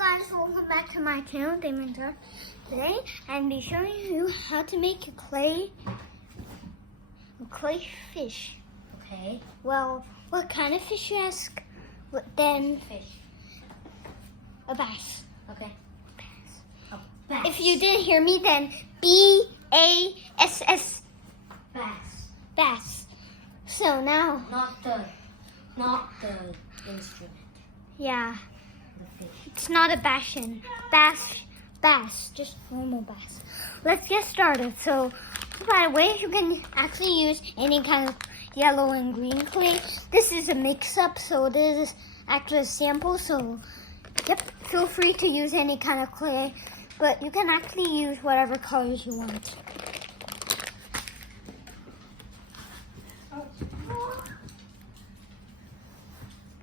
guys, welcome back to my channel, Damon Jar. Today I'm be showing you how to make a clay fish. Okay. Well, what kind of fish you ask? Then Fish. a bass. Okay. Bass. A bass. If you didn't hear me, then B-A-S-S. Bass. Bass. So now, Not the instrument. yeah, The fish. it's not a bashin. Bass, just normal bass. Let's get started. So, by the way, you can actually use any kind of yellow and green clay. This is a mix-up, so this is actually a sample. So, yep, feel free to use any kind of clay, but you can actually use whatever colors you want.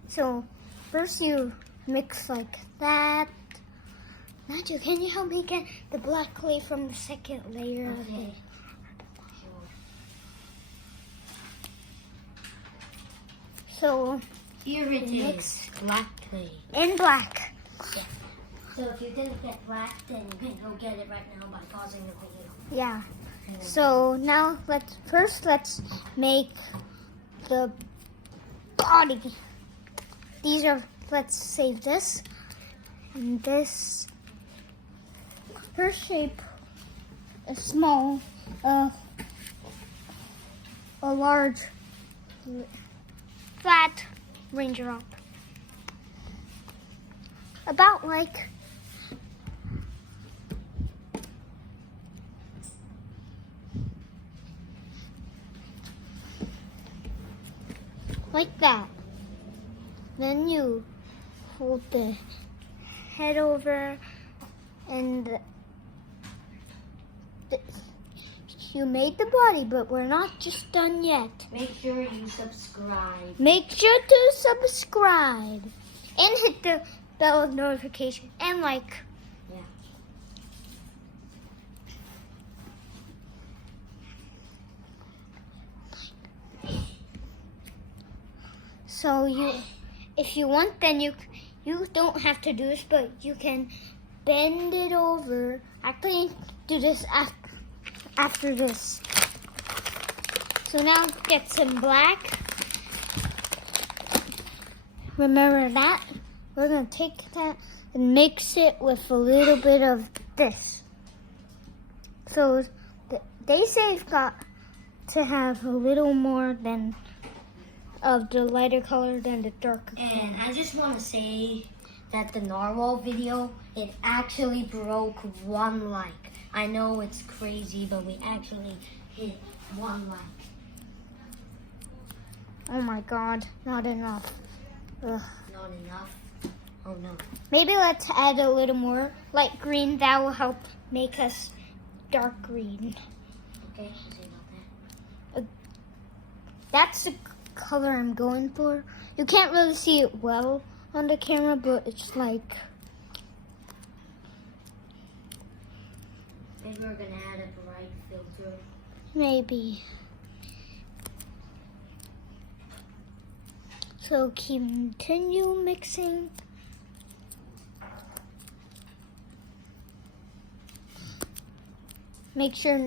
So, first you mix like that. Nigel, can you help me get the black clay from the second layer of Okay. it? Sure. So, Here it Mix. is. Black clay. in black. Yeah. So if you didn't get black, then you can go get it right now by pausing the video. Yeah. And then- So now let's make the body. These are, let's save this. And this, her shape is small, a large, flat raindrop. About like that. Then you hold the head over and you made the body, but we're not just done yet. Make sure you subscribe. Make sure to subscribe and hit the bell notification and like. Yeah. So if you want, then you don't have to do this, but you can bend it over. Actually, do this after this. So now get some black. Remember that. We're gonna take that and mix it with a little bit of this. So they say it's got to have a little more than of the lighter color than the darker color. And I just want to say that the narwhal video, it actually broke 1 like. I know it's crazy, but we actually hit 1 like. Oh my god, not enough. Ugh. Not enough. Oh no. Maybe let's add a little more light green. That will help make us dark green. Okay, we'll see about that. That's the color I'm going for. You can't really see it well on the camera, but it's like, Maybe we're gonna add a bright filter. maybe. So continue mixing. Make sure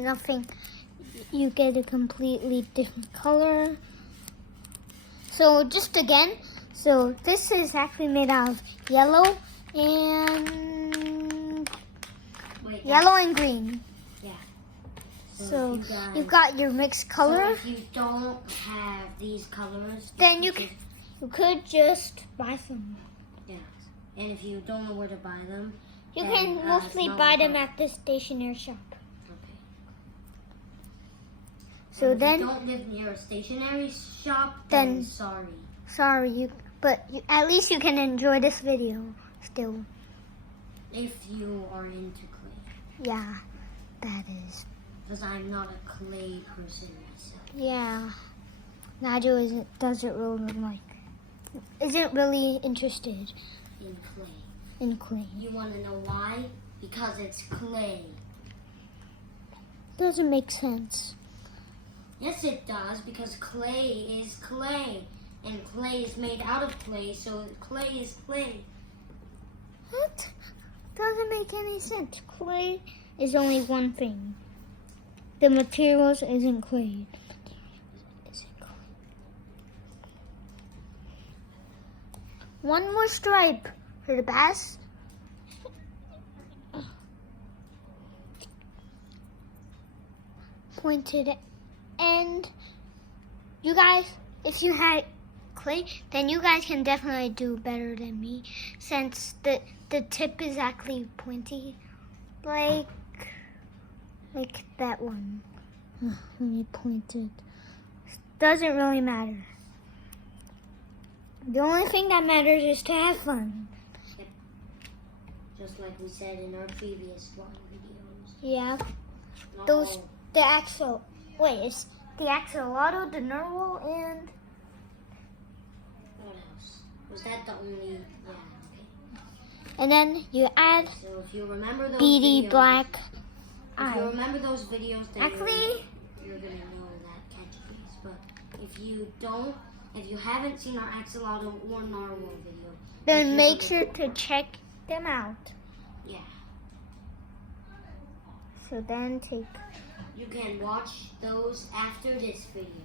you get a completely different color. So just again, so this is actually made out of yellow and Wait, yellow and green. Yeah. So if you guys- you've got your mixed color. So if you don't have these colors, Then you could could just buy some. yeah. And if you don't know where to buy them, You then, can mostly small buy them color. at the stationery shop. Okay. So And if then, you don't live near a stationery shop, Then- then sorry. sorry, at least you can enjoy this video still. If you are into clay, Yeah, that is. because I'm not a clay person myself. Yeah, Nigel isn't really interested In clay, in clay. you want to know why? Because it's clay. Doesn't make sense. Yes, it does, because clay is clay. And clay is made out of clay, so clay is clay. What? make any sense. Clay is only one thing. The materials isn't clay. One more stripe for the bass. Pointed end. You guys, if you had clay, then you guys can definitely do better than me, since the tip is actually pointy, like that one. Let me point it. Doesn't really matter. The only thing that matters is to have fun. Yep. Just like we said in our previous drawing videos. Yeah. Not Those all. the axle. Wait, it's the axolotl, the narwhal, and What else? Was that the only? Yeah. Okay. and then you add So if you remember those beady videos, black if you eye. remember those videos, then Actually, you're gonna know that catchphrase. But if you don't, if you haven't seen our axolotl or narwhal video, then you're make gonna- sure to check them out. Yeah. So then take. You can watch those after this video.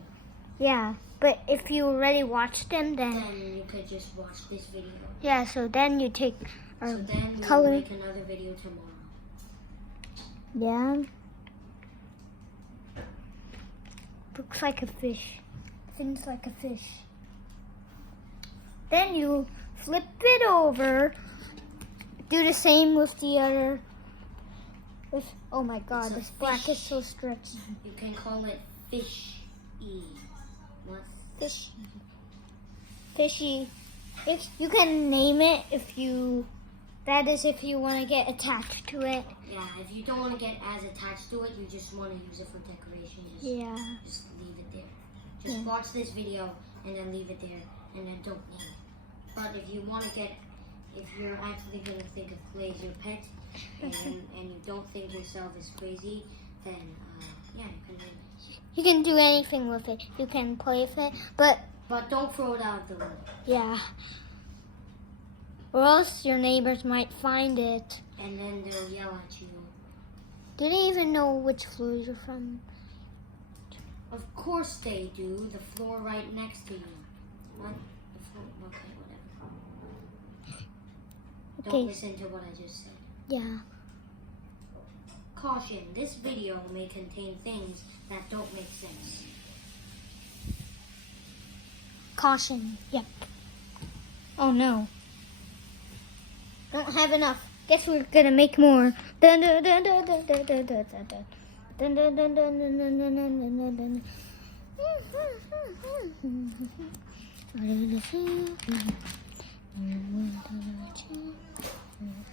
Yeah, but if you already watched them, then Then you could just watch this video. yeah. So then you take So then we'll color. make another video tomorrow. Yeah. Looks like a fish. Fins like a fish. Then you flip it over. Do the same with the other. Oh my god, It's a this black is fish. so stretchy. You can call it fish-y. What? Fish. Fishy. If you can name it if you. That is if you want to get attached to it. Yeah, if you don't want to get as attached to it, you just want to use it for decoration, Yeah. just leave it there. Just Yeah. watch this video and then leave it there and then don't name it. But if you want to get, if you're actually going to think of clay as your pet and you don't think yourself is crazy, then yeah, you can name it. You can do anything with it. You can play with it, but But don't throw it out the window. yeah. Or else your neighbors might find it. And then they'll yell at you. Do they even know which floor you're from? Of course they do. The floor right next to you. What? The floor? Okay, whatever. Don't Okay. listen to what I just said. Yeah. Caution, this video may contain things that don't make sense. Caution. Yep. Oh no. Don't have enough. Guess we're gonna make more. Dun dun dun dun dun dun dun dun dun dun. Dun dun dun dun dun dun dun dun dun dun.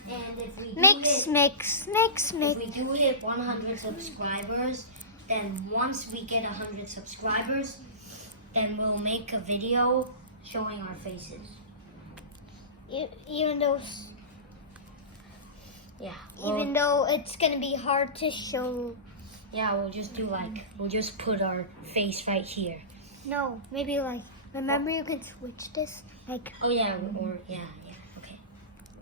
And if we Mix, mix, mix, if mix. we do hit 100 subscribers, then once we get 100 subscribers, then we'll make a video showing our faces. Even though, Yeah. even though it's gonna be hard to show. Yeah, we'll just do we'll just put our face right here. No, maybe like. Remember, you can switch this. Like, Oh yeah, yeah, okay.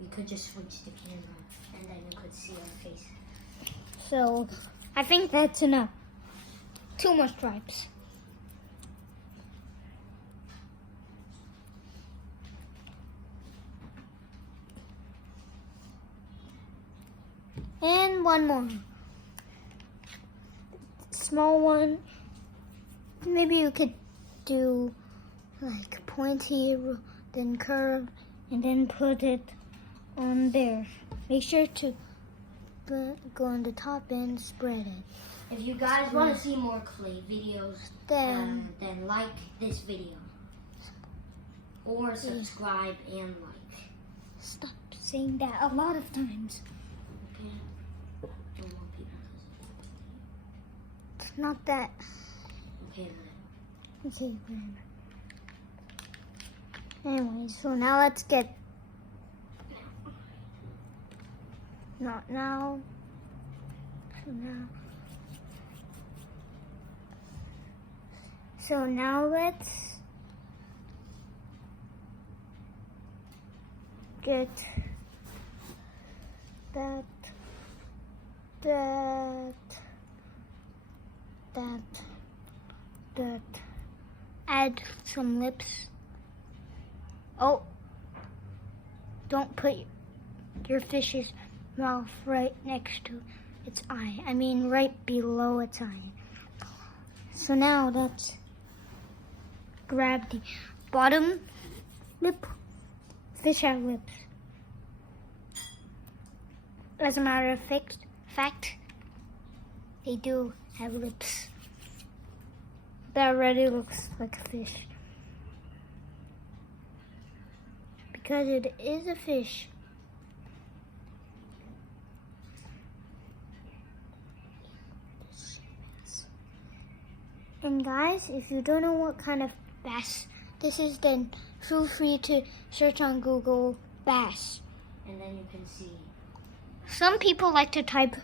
We could just switch the camera, and then you could see our face. so. I think that's enough. 2 more stripes. And 1 more. Small one. Maybe you could do like pointy, then curve, and then put it on there. Make sure to go on the top and spread it. If you guys want to see more clay videos, Then then like this video. Or subscribe and like. stop saying that a lot of times. Okay? Don't want people to It's not that. Okay, then. Okay, whatever. Anyway, so now let's get. Not now. So now. So now let's get that. Add some lips. Oh, don't put your fish's mouth right next to its eye. I mean, right below its eye. So now let's grab the bottom lip. Fish have lips. As a matter of fact, they do have lips. That already looks like a fish. Because it is a fish. And guys, if you don't know what kind of bass this is, then feel free to search on Google bass. And then you can see. Some people like to type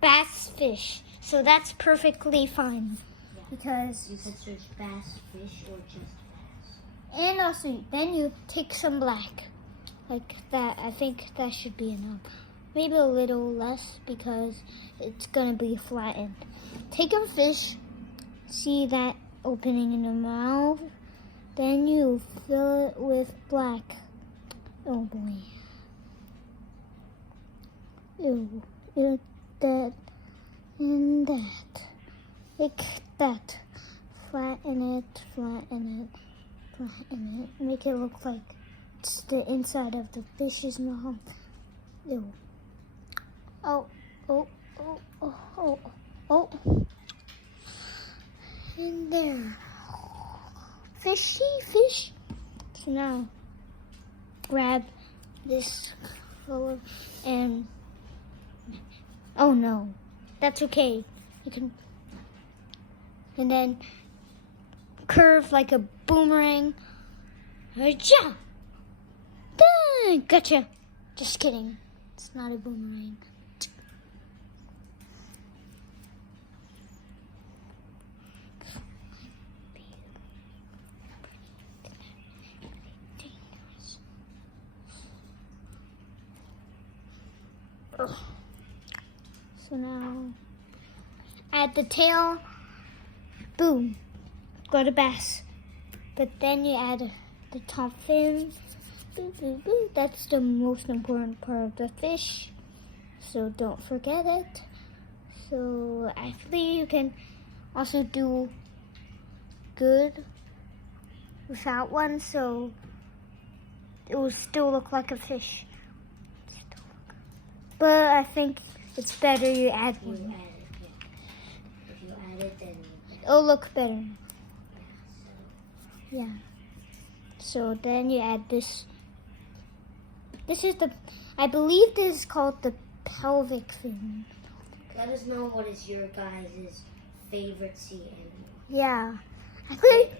bass fish, so that's perfectly fine. Yeah. Because You can search bass fish or just bass. and also then you take some black. Like that. I think that should be enough. Maybe a little less because it's gonna be flattened. Take a fish, see that opening in the mouth, then you fill it with black. Oh boy. Ew, that, and that. Like that. Flatten it, flatten it, flatten it. Make it look like it's the inside of the fish's mouth. Ew. Oh, oh, oh, oh, oh, oh. And there. Fishy fish. So now, grab this color and oh no, that's okay. You can, and then curve like a boomerang. Ja! Gotcha. Just kidding. It's not a boomerang. So now, add the tail, boom, got a bass. But then you add the top fin, boo, boo, boo. That's the most important part of the fish, so don't forget it. So actually you can also do good without one, so it will still look like a fish. But I think it's better you add You one. add it, yeah. If you add it, then It'll look better. Yeah. So then you add this. This is I believe this is called the pelvic fin. let us know what is your guys' favorite sea animal. Yeah. Actually,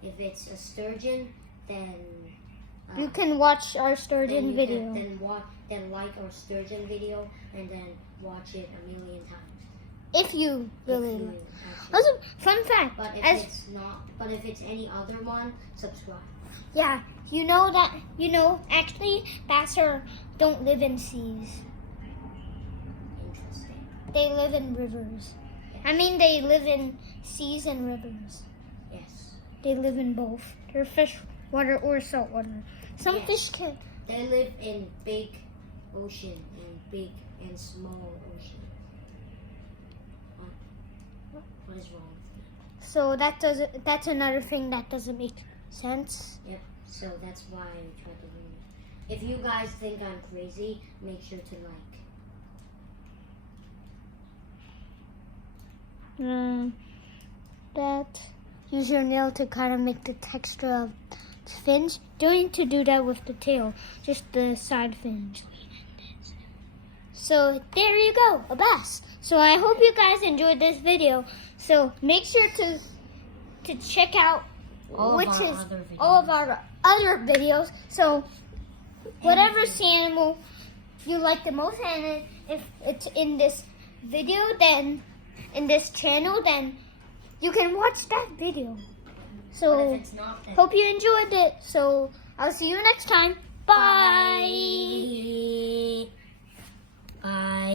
If it's a sturgeon, then you can watch our sturgeon video. Then like our sturgeon video and then watch it a million times. If you really If you like. actually- Also, fun fact. But if As it's not, but if it's any other one, subscribe. yeah, actually, bass don't live in seas. Interesting. They live in rivers. I mean, they live in seas and rivers. Yes. They live in both. They're fish water or salt water. Some Yes. fish can. They live in big ocean and big and small ocean. What is wrong with me? So that's another thing that doesn't make sense. Yep. So that's why I try to learn it. If you guys think I'm crazy, make sure to like. That use your nail to kind of make the texture of the fins. Don't need to do that with the tail, just the side fins. So there you go, a bass. So I hope you guys enjoyed this video. So make sure to check out All of our other videos. So whatever sea animal you like the most, and if it's in this video, then in this channel, then you can watch that video. But So if it's not, then hope you enjoyed it. So I'll see you next time. Bye.